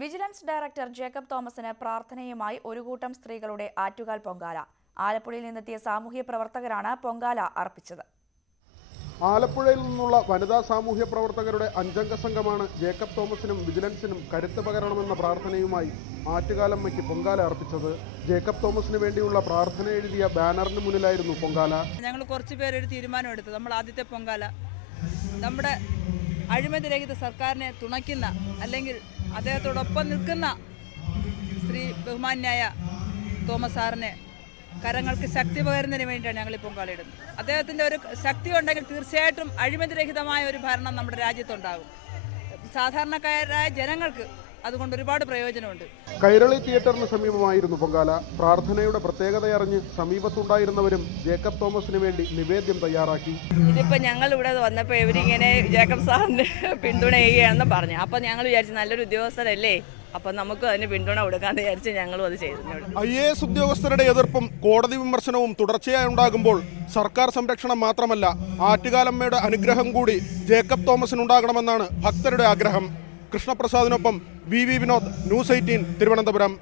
Vigilance director Jacob തോമസിന് പ്രാർത്ഥനയുമായി ഒരു കൂട്ടം സ്ത്രീകളുടെ ആറ്റുകാൽ പൊങ്കാല. ആലപ്പുഴയിൽ നിന്നെത്തിയ സാമൂഹ്യ പ്രവർത്തകരാണ് പൊങ്കാല അർപ്പിച്ചത്. ആലപ്പുഴയിൽ നിന്നുള്ള വനിതാ സാമൂഹ്യ പ്രവർത്തകരുടെ 5-അംഗ സംഘമാണ് ജേക്കബ് തോമസിനും വിജിലൻസിനും കരുത്ത് പകരണമെന്ന പ്രാർത്ഥനയുമായി ആറ്റുകാലമ്മയ്ക്ക് പൊങ്കാല അർപ്പിച്ചത്. ജേക്കബ് തോമസിന് വേണ്ടിയുള്ള പ്രാർത്ഥന എഴുതിയ ബാനറിന് മുന്നിലായിരുന്നു പൊങ്കാല. ഞങ്ങൾ കുറച്ച് പേരൊരു തീരുമാനമെടുത്തു. നമ്മൾ ആദ്യത്തെ പൊങ്കാല നമ്മുടെ അഴിമതിരഹിത സർക്കാരിനെ തുണയ്ക്കുന്ന അല്ലെങ്കിൽ അദ്ദേഹത്തോടൊപ്പം നിൽക്കുന്ന ശ്രീ ബഹുമാന്യായ തോമസ് സാറിനെ കരങ്ങൾക്ക് ശക്തി പകരുന്നതിന് വേണ്ടിയാണ് ഞങ്ങൾ ഈ പൊങ്കാലയിടുന്നത്. അദ്ദേഹത്തിൻ്റെ ഒരു ശക്തി ഉണ്ടെങ്കിൽ തീർച്ചയായിട്ടും അഴിമതിരഹിതമായ ഒരു ഭരണം നമ്മുടെ രാജ്യത്തുണ്ടാകും. സാധാരണക്കാരായ ജനങ്ങൾക്ക് അതുകൊണ്ട് ഒരുപാട് പ്രയോജനമുണ്ട്. കൈരളി തിയേറ്ററിന് സമീപമായിരുന്നു പൊങ്കാല. പ്രാർത്ഥനയുടെ പ്രത്യേകതയറിഞ്ഞ് സമീപത്തുണ്ടായിരുന്നവരും ജേക്കബ് തോമസിന് വേണ്ടി നിവേദ്യം തയ്യാറാക്കി. ഇതിപ്പോൾ ഞങ്ങൾ ഇവിടെ വന്നപ്പോൾ ഇവരിങ്ങനെ ജേക്കബ് സാറിന് പിന്തുണ ചെയ്യുകയാണെന്ന് പറഞ്ഞു. അപ്പോൾ ഞങ്ങൾ വിചാരിച്ചു നല്ലൊരു ഉദ്യോഗസ്ഥരല്ലേ, അപ്പം നമുക്ക് അതിന് പിന്തുണ കൊടുക്കാമെന്ന് വിചാരിച്ച് ഞങ്ങളും അത് ചെയ്തു. IAS ഉദ്യോഗസ്ഥരുടെ എതിർപ്പും കോടതി വിമർശനവും തുടർച്ചയായി ഉണ്ടാകുമ്പോൾ സർക്കാർ സംരക്ഷണം മാത്രമല്ല ആറ്റുകാലമ്മയുടെ അനുഗ്രഹം കൂടി ജേക്കബ് തോമസിനുണ്ടാകണമെന്നാണ് ഭക്തരുടെ ആഗ്രഹം. കൃഷ്ണപ്രസാദിനൊപ്പം VV വിനോദ്, News 18 തിരുവനന്തപുരം.